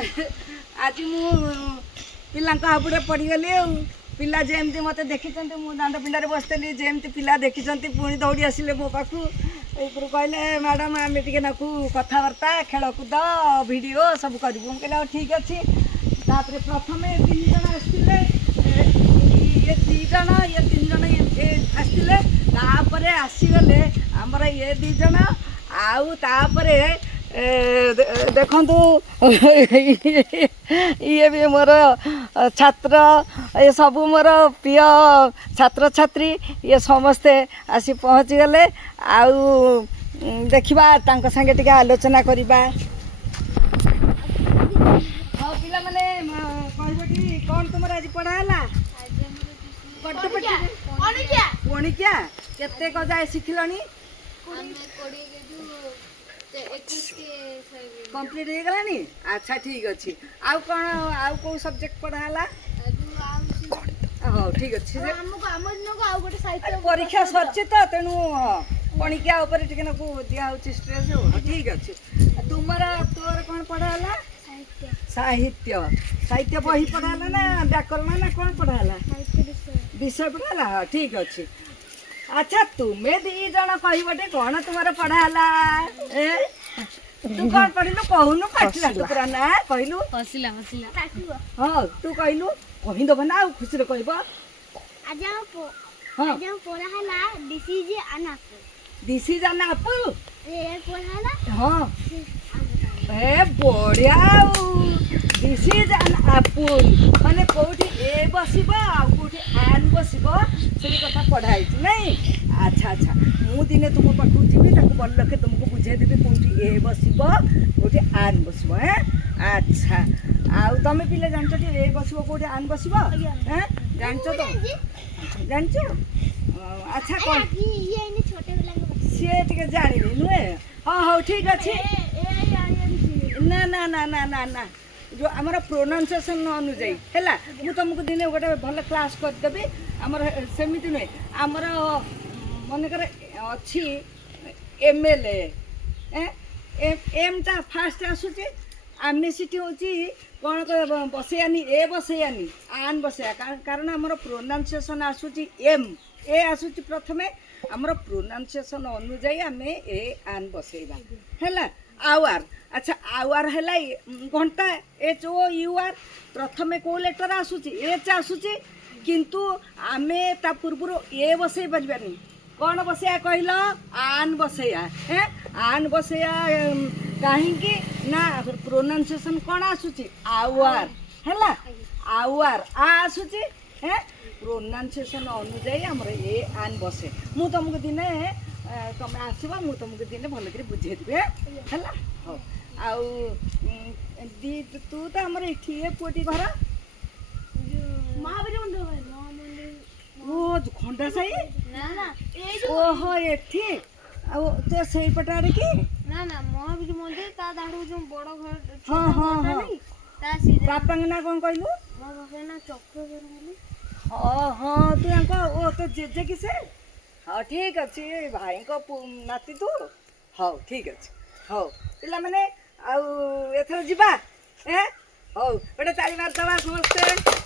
आज मु पिला हाबुड़े पड़गली पिला जमी मत देखी मुझे दांड पिंडारे बसती जमी पिला देखी पुणी दौड़ी आसिले मो पाक कहले मैडम आम टे नाकू कथबार्ता खेलकूद भिड सब करूँ कहले ठीक अच्छे प्रथम 3 जन आसते ये 2 जन ये 3 जन आसते आसीगले आमर ये 2 जन आउे देखु ये भी मोर छात्र ये सब मोर प्रिय छात्र छात्री ये समस्ते आसी पहुँची गले आउ देखा संगे टिके आलोचना करवा हाँ पिला माने कहबी कौन तुम आज पढ़ाला पणिकिया केते जाए शिखिलनी कंप्लीट हो गलानी अच्छा ठीक अच्छे आउ कौन आउ को सब्जेक्ट पढ़ाला हाँ ठीक अच्छे परीक्षा सरची तो तेणु पणिकिया टे दिया स्ट्रेस ठीक अच्छे तुम तोर कौन पढ़ाला साहित्य साहित्य बही पढ़ाला ना व्याकरण ना कौन पढ़ाला विषय पढ़ाला हाँ ठीक अच्छे अच्छा तुम्हें 2 जन कहबटे कौन तुम्हारा पढ़ाला तू कौन पढ़िलु कहूनु पाठला पूरा ना कहलु हसिला हाँ तू कहलु कहिदब ना खुशी रे कहब आज हाँ पढ़ाला दिस इज एन एप्पल ए पढ़ाला हाँ ए बढ़िया दिस इज एन एप्पल माने कोठी ए बसिबो आ कोठी एन बसिबो से कथा पढ़ाई नहीं अच्छा अच्छा मु दिने तुम पाखु जीवी ताको बल लखे तुमको बुझे देबी कोठी ए बसिबो कोठी एन बसिबो हैं अच्छा आ तमे पिले जानछ कि ए बसिबो कोठी एन बसिबो हैं जानछ तो जानछ अच्छा कौन ये ने छोटे वाला से टिके जानिबे नुए हां हां ठीक अछि ना ना ना ना ना ना जो आमर प्रोनाउंसिएशन अनुजाई है मु तुमको दिने गोटे भल क्लास करदेवी आमर सेमती नुहे आमर मनकर अच्छी एमएलए एम टा फास्ट आसूची आमनेसिटी होची कौन बसैयानी ए बसैयानी आन बसैया कारण आमर प्रोनाउंसिएशन आसूची एम ए आसूची प्रथमे आमर प्रोनाउंसिएशन अनुजाई आम ए आन बसैबा है आवर अच्छा आवर है घंटा HOUR प्रथमे को लेटर आसूची एच आसूची किंतु आमे ता पूर्व ए बसई पार्बानी कौन बसैया कहल आन बसैया है आन बसैया कहीं ना प्रोनाउंसिएशन कौन आसूची आवर है आवर आसूची है प्रोनाउंसिएशन अनुजाई आमर ए आन बसे मु तुमको दिने तुम आसब मु तुमको दिने भल कर बुझेदेवी है हाँ आउ तू तो आमर ये पुटी घर ओ खंडा साई ओहो एठी तो से पटारे की ना महावीर मंदिर ता दाडू जो बड़ घर हाँ हाँ हाँ बापा ना कौन कहलु मो बापा ना चक्र हाँ हाँ तू यहाँ ओ तो जेजे किसे हाँ ठीक अच्छे भाई को नाती तू हाँ ठीक अच्छे हाँ पिला माने आउ एथर जीवा ए हौ गोटे ताली मार दवा समस्ते।